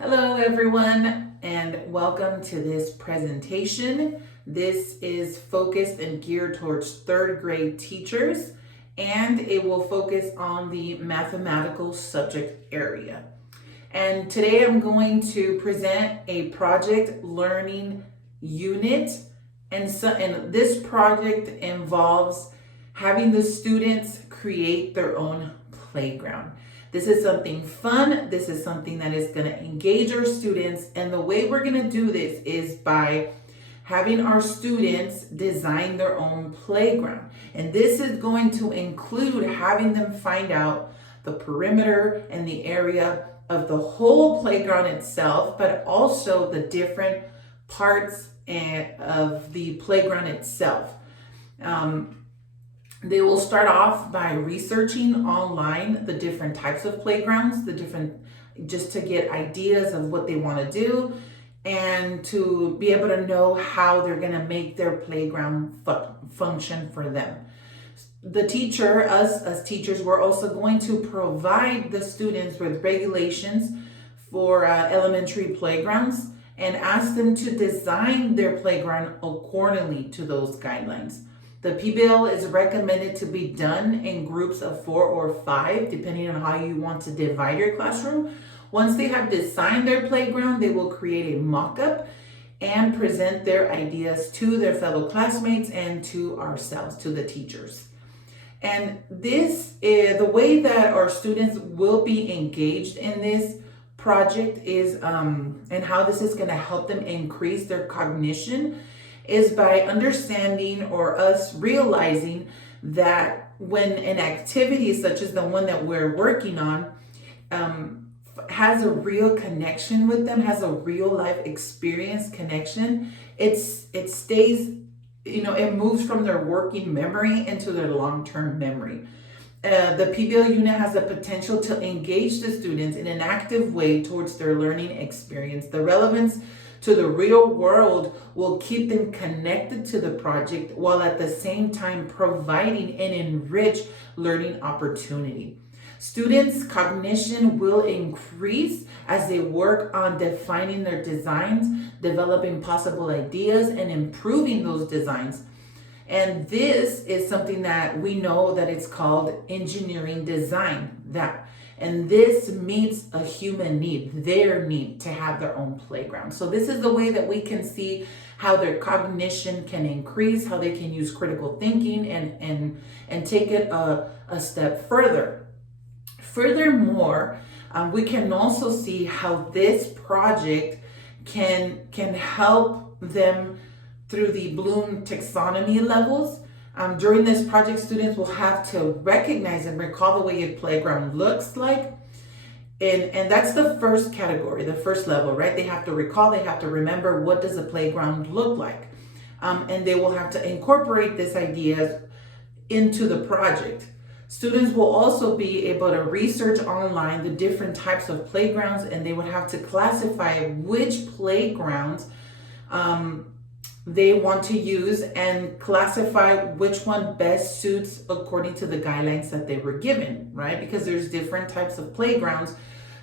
Hello everyone and welcome to this presentation. This is focused and geared towards third grade teachers, and it will focus on the mathematical subject area. And today I'm going to present a project learning unit, and this project involves having the students create their own playground. This is something fun. This is something that is going to engage our students. And the way we're going to do this is by having our students design their own playground. And this is going to include having them find out the perimeter and the area of the whole playground itself, but also the different parts of the playground itself. They will start off by researching online the different types of playgrounds, just to get ideas of what they want to do and to be able to know how they're going to make their playground function for them. The teacher, us as teachers, we're also going to provide the students with regulations for elementary playgrounds and ask them to design their playground accordingly to those guidelines. The PBL is recommended to be done in groups of 4 or 5, depending on how you want to divide your classroom. Once they have designed their playground, they will create a mock-up and present their ideas to their fellow classmates and to ourselves, to the teachers. And this is the way that our students will be engaged in this project is, and how this is going to help them increase their cognition is by understanding or us realizing that when an activity such as the one that we're working on has a real connection with them, has a real life experience connection, it stays, it moves from their working memory into their long-term memory. The PBL unit has the potential to engage the students in an active way towards their learning experience. The relevance to the real world will keep them connected to the project while at the same time providing an enriched learning opportunity. Students' cognition will increase as they work on defining their designs, developing possible ideas, and improving those designs. And this is something that we know that it's called engineering design. And this meets a human need, their need to have their own playground. So this is the way that we can see how their cognition can increase, how they can use critical thinking and take it a step further. Furthermore, we can also see how this project can help them through the Bloom taxonomy levels. During this project, students will have to recognize and recall the way a playground looks like. And that's the first category, the first level, right? They have to recall, they have to remember, what does a playground look like? And they will have to incorporate this idea into the project. Students will also be able to research online the different types of playgrounds, and they would have to classify which playgrounds they want to use and classify which one best suits according to the guidelines that they were given, right? Because there's different types of playgrounds.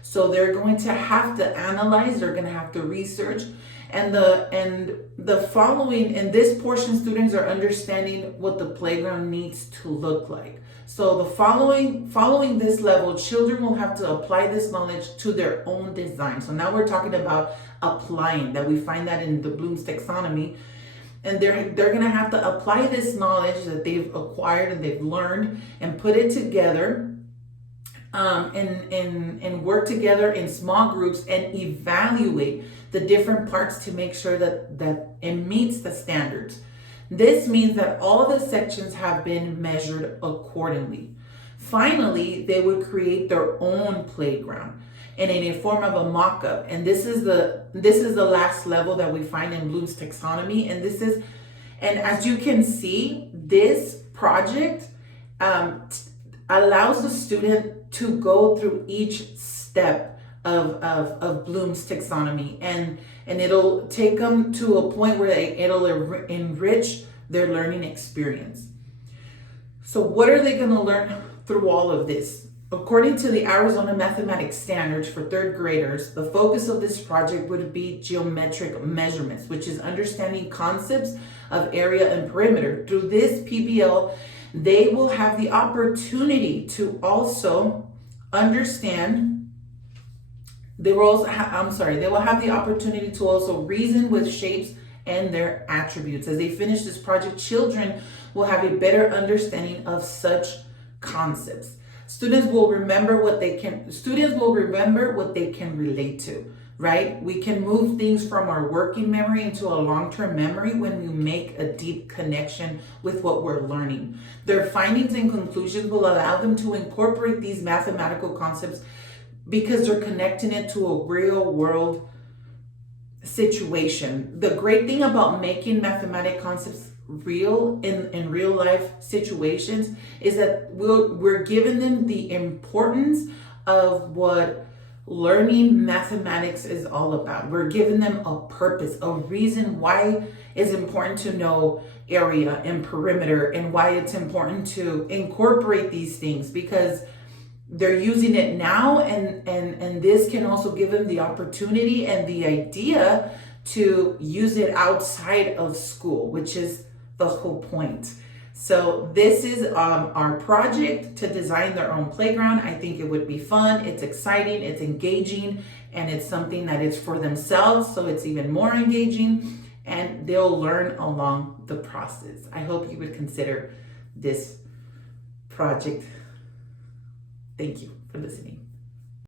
So they're going to have to analyze, they're going to have to research. And the following, in this portion, students are understanding what the playground needs to look like. So the following this level, children will have to apply this knowledge to their own design. So now we're talking about applying, that we find that in the Bloom's taxonomy. And they're going to have to apply this knowledge that they've acquired and they've learned and put it together and work together in small groups and evaluate the different parts to make sure that it meets the standards. This means that all the sections have been measured accordingly. Finally, they would create their own playground and in a form of a mock-up. And this is the last level that we find in Bloom's taxonomy. And as you can see, this project allows the student to go through each step of Bloom's taxonomy, and it'll take them to a point where it'll enrich their learning experience. So what are they going to learn through all of this? According to the Arizona Mathematics Standards for third graders, the focus of this project would be geometric measurements, which is understanding concepts of area and perimeter. Through this PBL, they will have the opportunity to also understand, they will have the opportunity to also reason with shapes and their attributes. As they finish this project, children will have a better understanding of such concepts. Students will remember what they can relate to, right? We can move things from our working memory into a long-term memory when we make a deep connection with what we're learning. Their findings and conclusions will allow them to incorporate these mathematical concepts because they're connecting it to a real world situation. The great thing about making mathematic concepts real in real life situations is that we're giving them the importance of what learning mathematics is all about. We're giving them a purpose, a reason why it's important to know area and perimeter, and why it's important to incorporate these things, because they're using it now, and this can also give them the opportunity and the idea to use it outside of school, which is the whole point. So this is our project to design their own playground. I think it would be fun, it's exciting, it's engaging, and it's something that is for themselves, so it's even more engaging, and they'll learn along the process. I hope you would consider this project. Thank you for listening.